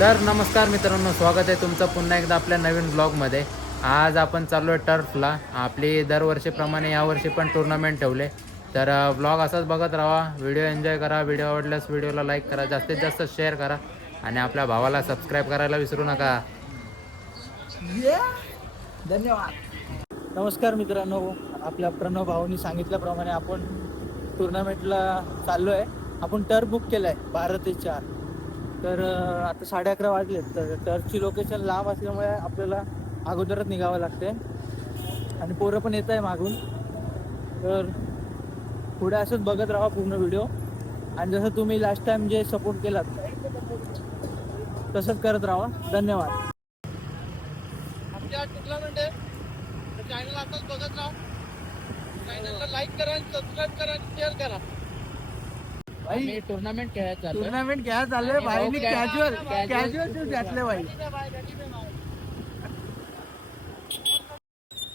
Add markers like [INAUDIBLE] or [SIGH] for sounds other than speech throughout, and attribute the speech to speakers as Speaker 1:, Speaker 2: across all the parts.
Speaker 1: तर नमस्कार मित्रांनो स्वागत आहे तुमचं पुन्हा एकदा आपल्या नवीन ब्लॉगमध्ये आज आपण चाललो आहे टर्फला. आपली दरवर्षीप्रमाणे यावर्षी पण टुर्नामेंट ठेवले. तर ब्लॉग असाच बघत राहा. व्हिडिओ एन्जॉय करा. व्हिडिओ आवडल्यास व्हिडिओला लाईक करा. जास्तीत जास्त शेअर करा. आणि आपल्या भावाला सबस्क्राईब करायला विसरू नका.
Speaker 2: धन्यवाद. नमस्कार मित्रांनो. आपल्या प्रणव भाऊनी सांगितल्याप्रमाणे आपण टुर्नामेंटला चाललो आहे आपण टर्फ बुक केलं आहे बारा ते चार तर आता साडे अकरा वाजले. तर चर्चची लोकेशन लांब असल्यामुळे आपल्याला अगोदरच निघावं लागते आणि पोरं पण येत आहे मागून. तर पुढे असंच बघत राहा पूर्ण व्हिडिओ. आणि जसं तुम्ही लास्ट टाइम जे सपोर्ट केलात तसंच करत राहा. धन्यवाद.
Speaker 3: आमच्या टुर्नामेंट आहे चॅनल आताच बघत राहा. चॅनलला लाईक करा सबस्क्राईब करा शेअर करा.
Speaker 2: भाई
Speaker 1: टुर्नामेंट खेळायचं चालू
Speaker 2: टुर्नामेंट घ्या चाललंय भाईनी कॅज्युअल कॅज्युअल शूज घातले भाई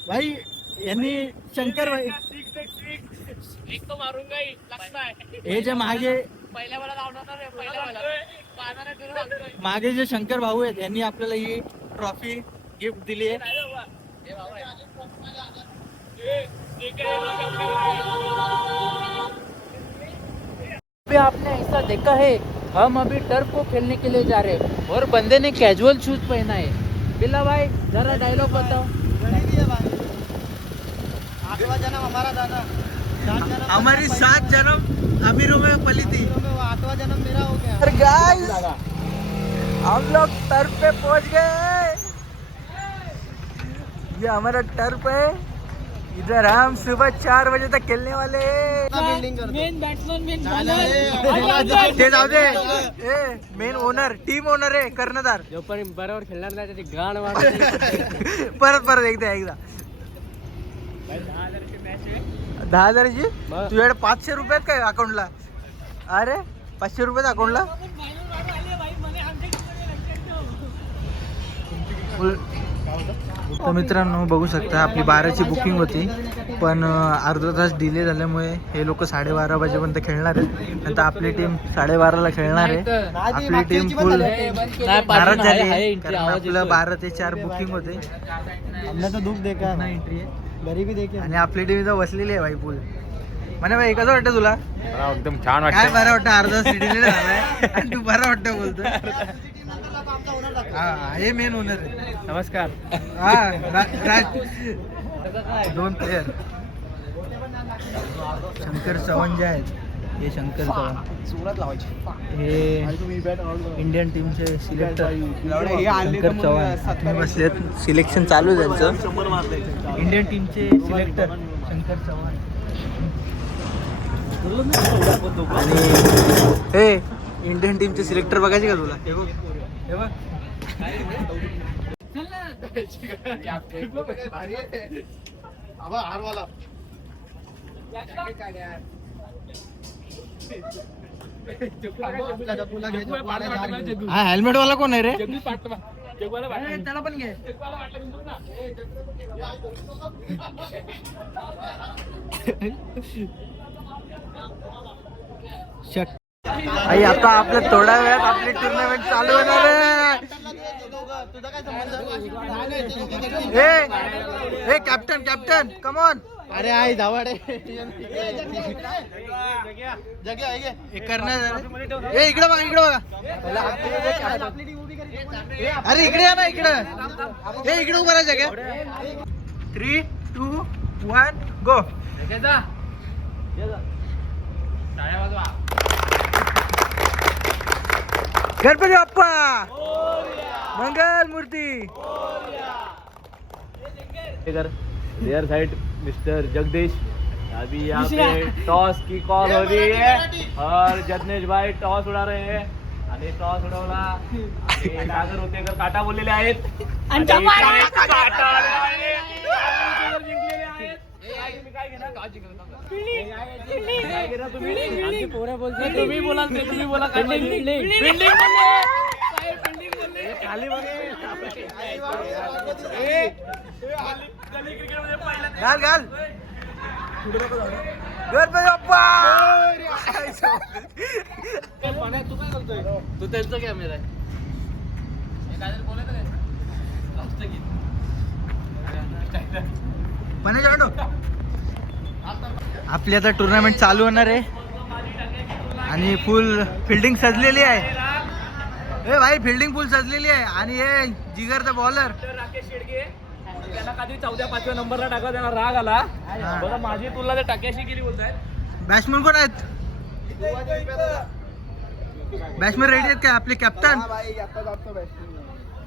Speaker 2: भाई यांनी शंकर भाई
Speaker 3: एक तो मारूंगा ही लगता है
Speaker 2: हे जे मागे
Speaker 3: पहिल्या वेळा लावणार पहिल्या वेळा पाहणारा फिरून लागतोय
Speaker 2: मागे जे शंकर भाऊ आहेत यांनी आपल्याला ही ट्रॉफी गिफ्ट दिली आहे
Speaker 1: अभी आपने ऐसा देखा है? हम अभी टर्फ को खेलने के लिए जा रहे हैं और बंदे ने कैजुअल शूज़ पहना है। बिल्ला भाई जरा डायलॉग बताओ।
Speaker 3: आठवा जन्म हमारा दादा। सात जन्म
Speaker 2: हमारी सात जन्म अमीरों में पली थी।
Speaker 3: आठवा जन्म मेरा हो गया।
Speaker 2: गाइस हम लोग टर्फ पे पहुँच गए। ये हमारा टर्फ है। इधर हम सुबह चार बजे तक खेलने वाले हैं।
Speaker 3: Building
Speaker 2: main batsman main
Speaker 3: bowler
Speaker 2: ते जाऊ दे [LAUGHS] ए मेन ओनर टीम ओनर आहे कर्णधार।
Speaker 1: जोपर्यंत बरोबर खेळणार नाही त्याची गाण
Speaker 2: परत परत एकदा एकदा दहा हजाराची तुझ्याकडे पाचशे रुपये आहेत काय अकाउंटला अरे पाचशे रुपये अकाउंटला तर मित्रांनो बघू शकता आपली बाराची बुकिंग होती. पण अर्धा तास डिले झाल्यामुळे हे लोक साडेबारा वाजेपर्यंत खेळणार आहेत. नंतर आपली टीम साडेबाराला खेळणार आहे. आपली टीम फुल नाराज झाली. कारण आपलं बारा ते चार बुकिंग होते.
Speaker 3: हमने तो दुख देखा
Speaker 2: एंट्री आहे. आणि आपली टीम इथं बसलेली आहे भाई पूल म्हणे भाई कसं वाटतं तुला?
Speaker 1: एकदम छान
Speaker 2: काय बरं वाटतं? अर्धा सिटी झालाय. आणि तू बरं वाटतं बोलतो [LAUGHS] हा हे मेन ओनर आहे.
Speaker 1: नमस्कार.
Speaker 2: हा रा- राज दोन प्लेयर शंकर चव्हाण जे आहेत हे शंकर चव्हाण.
Speaker 3: सुरत लावायची.
Speaker 2: हे इंडियन टीमचे सिलेक्टर
Speaker 3: हे तर
Speaker 2: शंकर
Speaker 3: मग
Speaker 2: चव्हाण.
Speaker 3: सत्तर
Speaker 2: बसलेत सिलेक्शन चालू आहे त्यांचं. इंडियन टीमचे सिलेक्टर शंकर चव्हाण. आणि हे इंडियन टीमचे सिलेक्टर बघायचे का तुला? हे बघ. हे बघ
Speaker 3: हारवाला
Speaker 2: हा हेल्मेट वाला कोण आहे रे त्याला पण घे शक। आई आता आपल्या थोड्या वेळात आपली टुर्नामेंट चालू होणार आहे. ए कॅप्टन कॅप्टन कमॉन
Speaker 3: अरे आई धावाड
Speaker 2: हे करणार ए इकडे बघा इकडे बघा. अरे इकडे या ना इकडे. ए इकडे उभं राहायचं का three two one go Ganpati Bappa! Mangal Murti!
Speaker 1: There side mister Jagdish. अभी यहाँ पे टॉस की कॉल हो रही है। और जगनेश भाई टॉस उडा रहे हैं। आणि टॉस उडवला आणि [LAUGHS] नागर होते काटा बोललेले आहेत पोरं बोलते तुम्ही बोला तुम्ही बोला बिल्डिंग बिल्डिंग बिल्डिंग खाली
Speaker 2: घाल घाल तू काय करतोय
Speaker 1: तू त्यांचा कॅमेरा आहे काय बोलायचं काय
Speaker 2: आपली आता टुर्नामेंट चालू होणार आहे. आणि फुल फिल्डिंग सजलेली आहे. ए भाई फिल्डिंग फुल सजलेली आहे. आणि हे जिगरचा बॉलर
Speaker 1: राकेश शेडगे त्याला कधी चौथ्या पाचव्या नंबरला टाकला त्यांना राग आला. बघा माझी तुलना त्या टाक्याशी केली बोलतायत.
Speaker 2: बॅट्समन कोण आहेत? बॅट्समन रेडी आहेत का आपले कॅप्टन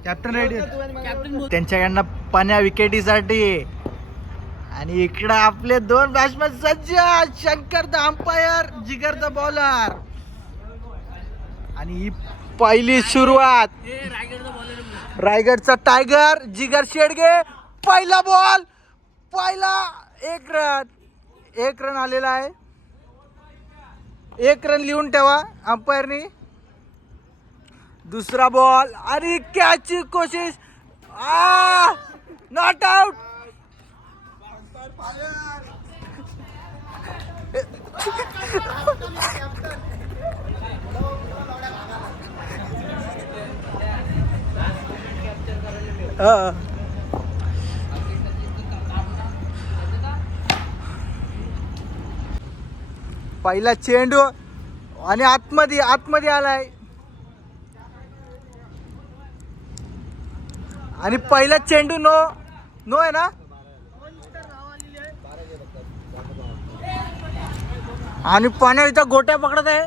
Speaker 2: कॅप्टन रेडी आहेत. त्यांच्याकडनं पाण्या विकेटीसाठी आणि इकडं आपले दोन बॅट्समॅन सज्ज Shankar the umpire Jigar the bowler आणि ही पहिली सुरुवात. रायगडचा टायगर जिगर शेडगे पहिला बॉल पहिला एक रन एक रन आलेला आहे. एक रन लिहून ठेवा अंपायरनी दुसरा बॉल आणि कॅचची कोशिश. आ! नॉट आउट पहिला. चेंडू आणि आतमध्ये आतमध्ये आलाय. आणि पहिला चेंडू नो नो आहे ना? आणि पाण्या इथं गोट्या पकडत आहे.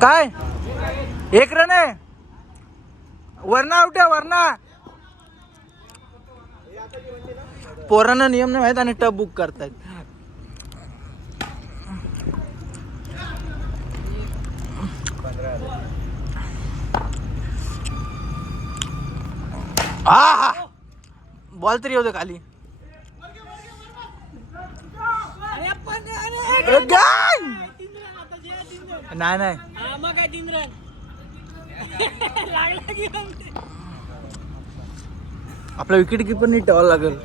Speaker 2: काय? एक रन आहे. वरणा आवट्या वरणा. पोरांना नियम नाही माहीत आणि टब बुक करतायत. हा हा. बॉल तरी येऊ खाली. नाही नाही. आपला विकेट किपर नीट ठेवायला लागेल.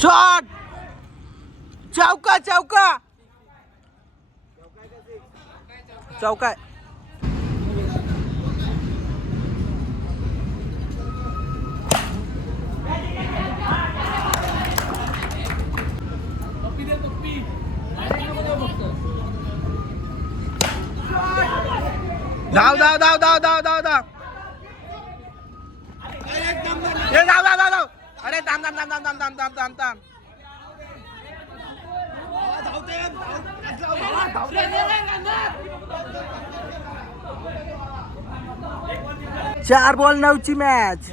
Speaker 2: शॉट चौका चौका चौका धाव धाव धाव धाव धाव धाव धाव ए धाव धाव धाव धाव अरे थांब थांब थांब थांब थांब थांब थांब थांब थांब चार बॉल नऊची मॅच.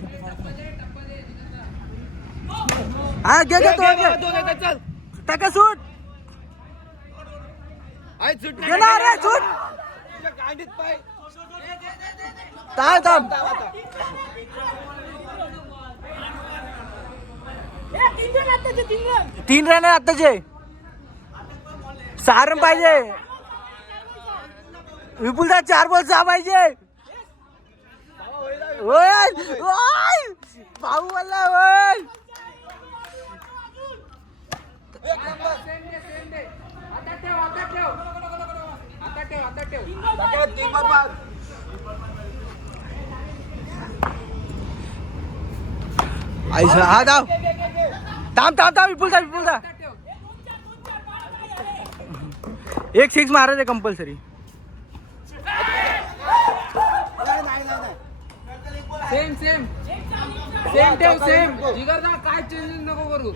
Speaker 2: हा घे घे तो टाका सूट. तीन रन आहे आताचे सारण पाहिजे. विपुलदा चार बॉल सहा पाहिजे. भाऊ मला ओय. हा धाव थांब थांब थांब विपुलदा विपुलदा एक सिक्स मारायचं कंपल्सरी
Speaker 4: सेम सेम सेम ठेव सेम जिगर ना काय चेंज नको करू.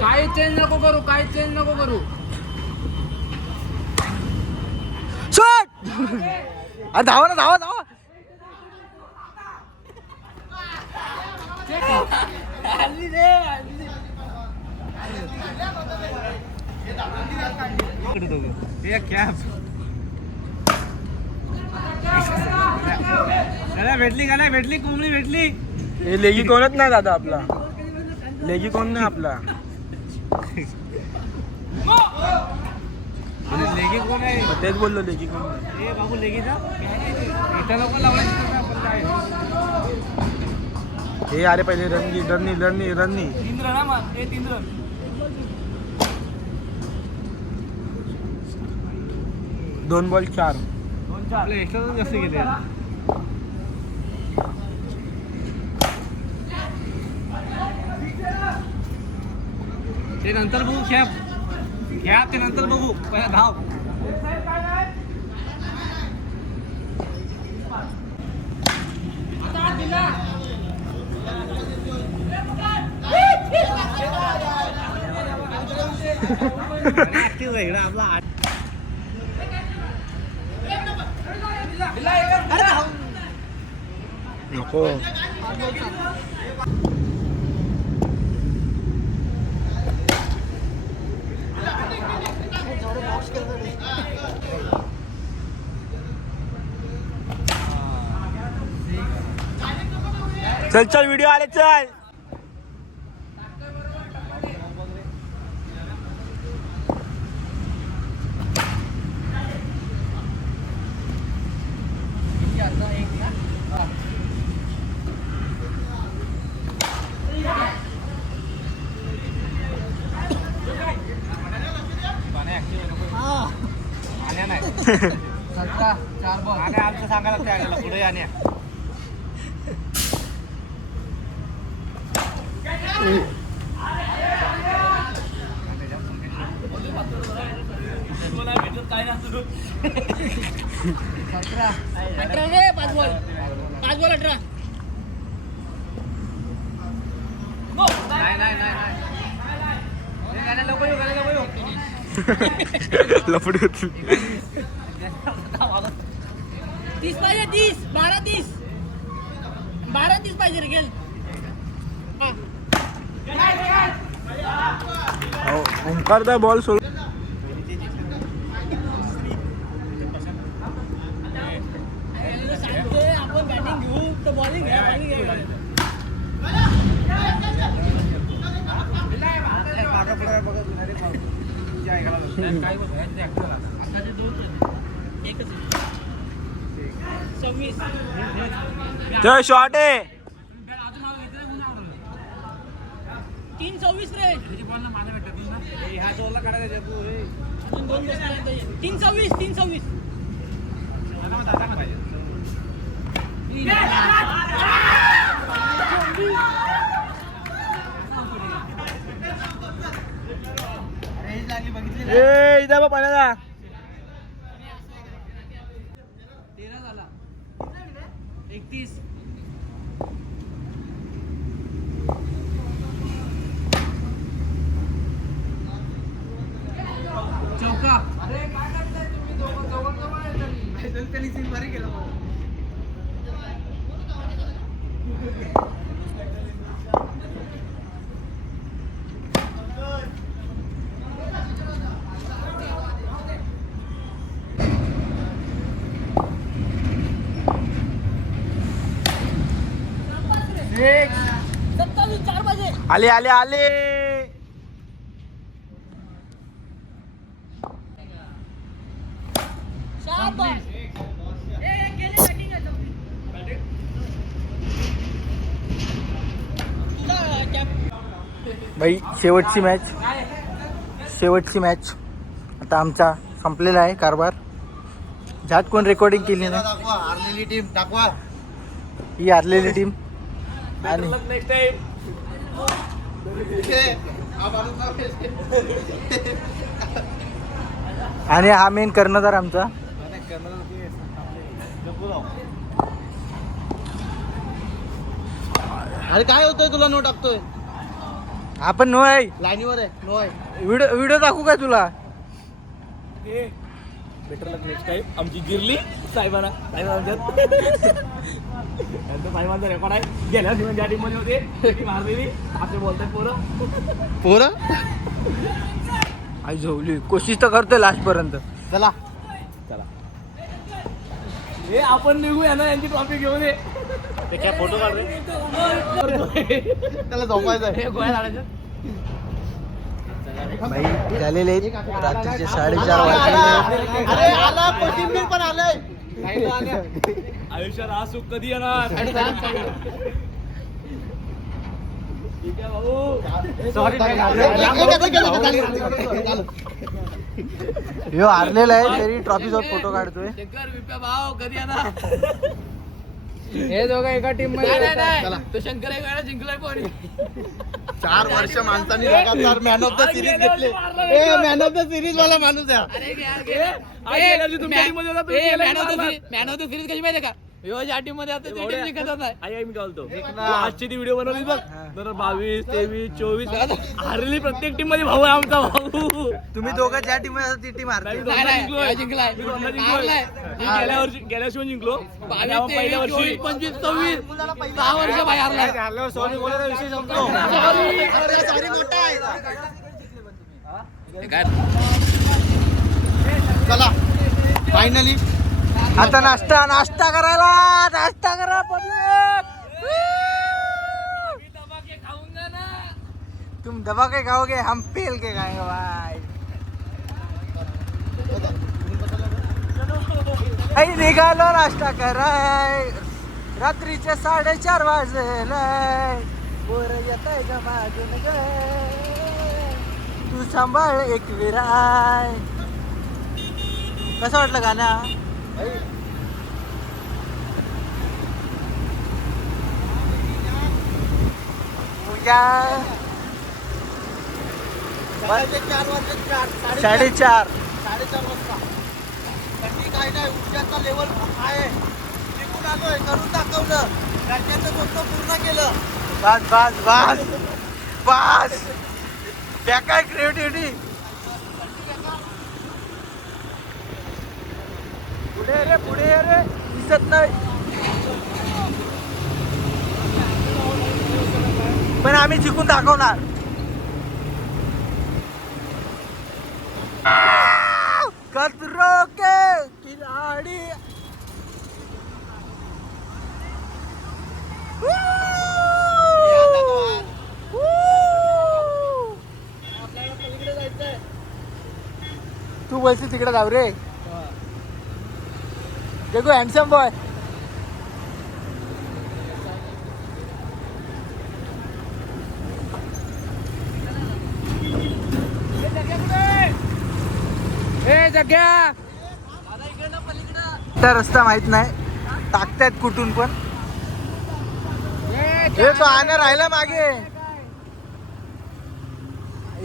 Speaker 4: काय चेंज नको करू काय चेंज नको करू.
Speaker 2: शॉट अरे धावा ना धावा धावा.
Speaker 4: भेटली का नाही? भेटली कोंबडी भेटली.
Speaker 2: हे लेगी कोणच नाही दादा आपला. लेगी कोण नाही आपला.
Speaker 3: लेगी कोण आहे
Speaker 2: तेच बोललो लेगी कोण
Speaker 3: ए बाबू लेगी जा इथं नको लावायचं
Speaker 2: हे अरे पहिले रणनी रणनी रणनी रणनी
Speaker 3: तीन रन हा ए तीन रन
Speaker 2: दोन बॉल चार.
Speaker 3: दोन चार एक्स्ट्रा जास्त गेले ते नंतर बघू खेळ. घ्या ते नंतर बघू. पहिला धाव. आपला
Speaker 2: नको. चल चल व्हिडिओ आले चल.
Speaker 3: आण्या नाही. सतरा चार बॉल आणि आमचं सांगायला लागतं पुढे आण्या.
Speaker 5: अठरा रे पाच बॉल पाच बॉल अठरा
Speaker 3: नाही नाही नाही नाही गाड्या लवकर येऊ गाड्या [LAUGHS]
Speaker 2: लफडी होती
Speaker 5: तीस पाहिजे तीस. बारा तीस. बारा तीस पाहिजे रे गेल.
Speaker 2: ओंकार दा बॉल सोड
Speaker 5: सांगतोय आपण बॅटिंग घेऊ तर बॉलिंग घ्या बॉलिंग घ्या एकच सव्वीस
Speaker 2: चल शॉट आहे
Speaker 5: तीन सव्वीस रे.
Speaker 3: तू.
Speaker 5: तीन सव्वीस तीन सव्वीस.
Speaker 2: ए इथं बघ पाण्याला
Speaker 5: तेरा झाला. एकतीस
Speaker 4: चौका
Speaker 5: सत्तावीस चार पाहिजे.
Speaker 2: आले आले आले
Speaker 5: शाबास ए, ए, गेली batting आहे चौकी. तुझा cap
Speaker 2: भाई शेवटची मॅच शेवटची मॅच आता आमचा संपलेला आहे कारभार. ज्यात कोण रेकॉर्डिंग केली ना
Speaker 3: हारलेली टीम दाखवा.
Speaker 2: ही हारलेली टीम आणि आणि हा मेन कर्णधार आमचा.
Speaker 3: अरे काय होतंय तुला नो टाकतोय
Speaker 2: आपण नो आहे
Speaker 3: लाईनीवर आहे नो आहे
Speaker 2: व्हिडिओ व्हिडिओ दाखवू का तुला?
Speaker 1: बेटर लक नेक्स्ट टाइम आमची गिरली साहेबांना. साहेबांच्यात साहेबांचा रेकॉर्ड आहे. गेल्या दिवस ज्या टीममध्ये होते ती मारलेली असे बोलतात पोरं.
Speaker 3: पोरं?
Speaker 2: आई झोवली कोशिश तर करतोय लास्ट पर्यंत.
Speaker 3: चला.
Speaker 1: चला. हे आपण निघूया ना यांची ट्रॉफी घेऊन ये. ते काय फोटो काढ रे
Speaker 3: त्याला झोपायचं आहे
Speaker 1: हे
Speaker 2: भाई झालेले आहेत रात्रीचे साडेचार वाजले
Speaker 3: अरे आला कोथिंबीर पण आलंय
Speaker 1: आयुष्यात हा सुख कधी येणार भाऊ
Speaker 2: ह्यो हारलेला आहे तरी ट्रॉफी सोबत फोटो काढतोय
Speaker 5: भाव कधी येणार
Speaker 4: हे दोघं एका टीममध्ये
Speaker 5: नाही नाही तो शंकर एक वेळा जिंकलाय कोणी?
Speaker 3: चार वर्ष माणसांनी लगातार मॅन ऑफ द सिरीज घेतले. A man of the series वाला माणूस आहे.
Speaker 5: अरे man of the series कशी माहितीये का? मध्ये आता ती team जिंकतच नाही
Speaker 1: आई आई मी काय बोलतो? तू आजची ती व्हिडिओ बनवली बघ. दोन हजार बावीस तेवीस चोवीस. हारलेली प्रत्येक टीममध्ये भाऊ आहे आमचा भाऊ.
Speaker 2: तुम्ही दोघं ज्या टीम ती टीम
Speaker 1: जिंकलोय. गेल्या वर्षी गेल्या वर्षी पण जिंकलो. पहिल्या वर्षी
Speaker 5: चोवीस, पंचवीस सव्वीस. सहा वर्ष बाहेर हारलाय
Speaker 2: सॉरी विषय संपतो.
Speaker 3: चला. फायनली
Speaker 2: आता नाश्ता नाश्ता करायला नाश्ता करा पब्लिक! तुम दबा के खाओगे हम पेल के खाएंगे भाई। आई निघालो नाश्ता कराय। रात्रीचे साडेचार वाजलाय. बोर येत आहे मागून तू सांभाळ एक विराय. कसं वाटलं गाणं?
Speaker 3: चार साडेचार.
Speaker 2: साडेचार.
Speaker 3: साडेचार वाजता. थंडी काय नाही ऊर्जाचा लेवल आहे. निघून आलोय करून दाखवलं. राज्याचं स्वप्न पूर्ण केलं.
Speaker 2: बस बस बस. बस. बेकार क्रिएटिव्हिटी पुढे रे पुढे रे. दिसत नाही. पण आम्ही जिंकून दाखवणार. कचरो के खिलाडी. तू बोलशील तिकडे जाऊ रे. देखो हॅन्डसम बॉय
Speaker 4: ए जग्या.
Speaker 2: त्या रस्ता माहीत नाही. टाकतायत कुठून पण. हे तो आणे राहिला मागे.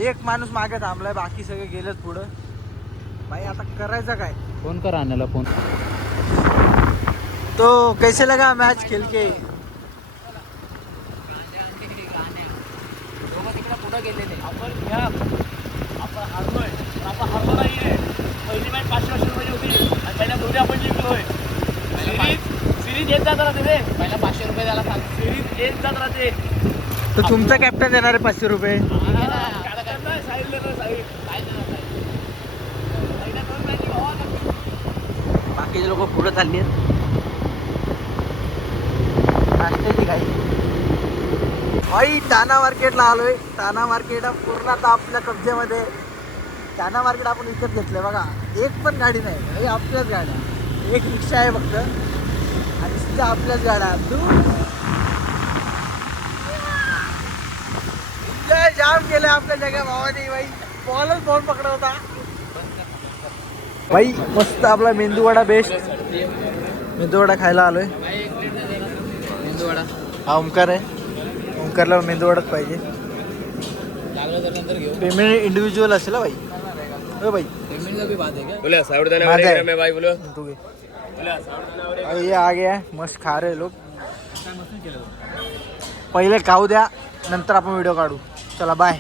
Speaker 2: एक माणूस मागे थांबलाय बाकी सगळे गेलेत पुढं. भाई आता करायचं काय?
Speaker 4: फोन कर आणायला फोन.
Speaker 2: तो कैसे लगा मैच खेल के?
Speaker 1: आपण घ्या आपण आपण पहिली मॅच पाचशे पाचशे रुपयाची होती आणि पहिल्या दोन्ही आपण जिंकलोय सिरीज सिरीज येत जात राहते रे
Speaker 5: पहिला पाचशे रुपये द्यायला सांग
Speaker 1: सिरीज येत जात राहते
Speaker 2: तर तुमचा कॅप्टन देणार आहे पाचशे रुपये.
Speaker 1: भावा
Speaker 2: बाकीचे लोक पुढे चालली आहेत. नाश्त्याची काही भाई टाना मार्केटला आलोय. टाना मार्केट पूर्ण आता आपल्या कब्ज्यामध्ये टाना मार्केट आपण विकत घेतलंय बघा. एक पण गाडी नाही. भाई आपल्याच गाड्या. एक रिक्षा आहे फक्त. आणि सुद्धा आपल्याच गाड्या. तू? जाम केलं आपल्या जगा भावाने भाई. बॉलच बॉल पकडा होता. भाई मस्त आपला मेंदूवडा बेस्ट मेंदूवडा खायला आलोय. हा ओमकार आहे. ओमकारला मेंदू वडाच पाहिजे.
Speaker 5: लागलं तर नंतर घेऊ
Speaker 2: पेमेंट इंडिव्हिज्युअल असेल भाई हो भाई
Speaker 5: पेमेंटचा भी बात है क्या
Speaker 1: बोले साउथ देने
Speaker 2: माझा
Speaker 1: वाले
Speaker 2: आहे.
Speaker 1: मैं भाई बोलो
Speaker 2: तू घे. अरे ये आ गया. मस्त खा रहे लोग. पहिले खाऊ द्या नंतर आपण व्हिडिओ काढू. चला बाय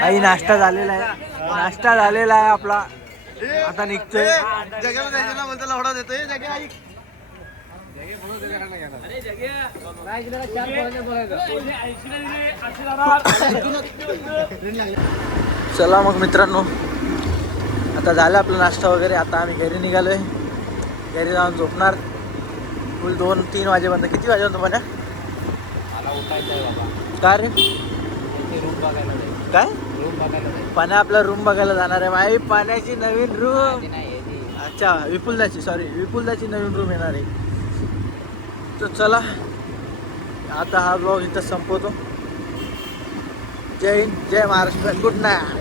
Speaker 2: भाई नाश्ता झालेला आहे. नाश्ता झालेला आहे आपला. आता निघतोय.
Speaker 3: जगाला जायचं ना बोलतो लवडा देतोय. जगा ऐक
Speaker 2: चला मग मित्रांनो. आता झालं आपला नाश्ता वगैरे. आता आम्ही घरी निघालोय. घरी जाऊन झोपणार. फुल दोन तीन वाजेपर्यंत. किती वाजेपर्यंत पण
Speaker 4: उठायचं आहे बाबा.
Speaker 2: का रे? काय? पाण्या आपला रूम बघायला जाणार आहे. भाई पाण्याची नवीन रूम अच्छा विपुलदाची सॉरी विपुलदाची नवीन रूम येणार आहे. तर चला आता हा ब्लॉग इथं संपवतो. जय हिंद जय महाराष्ट्र. Good night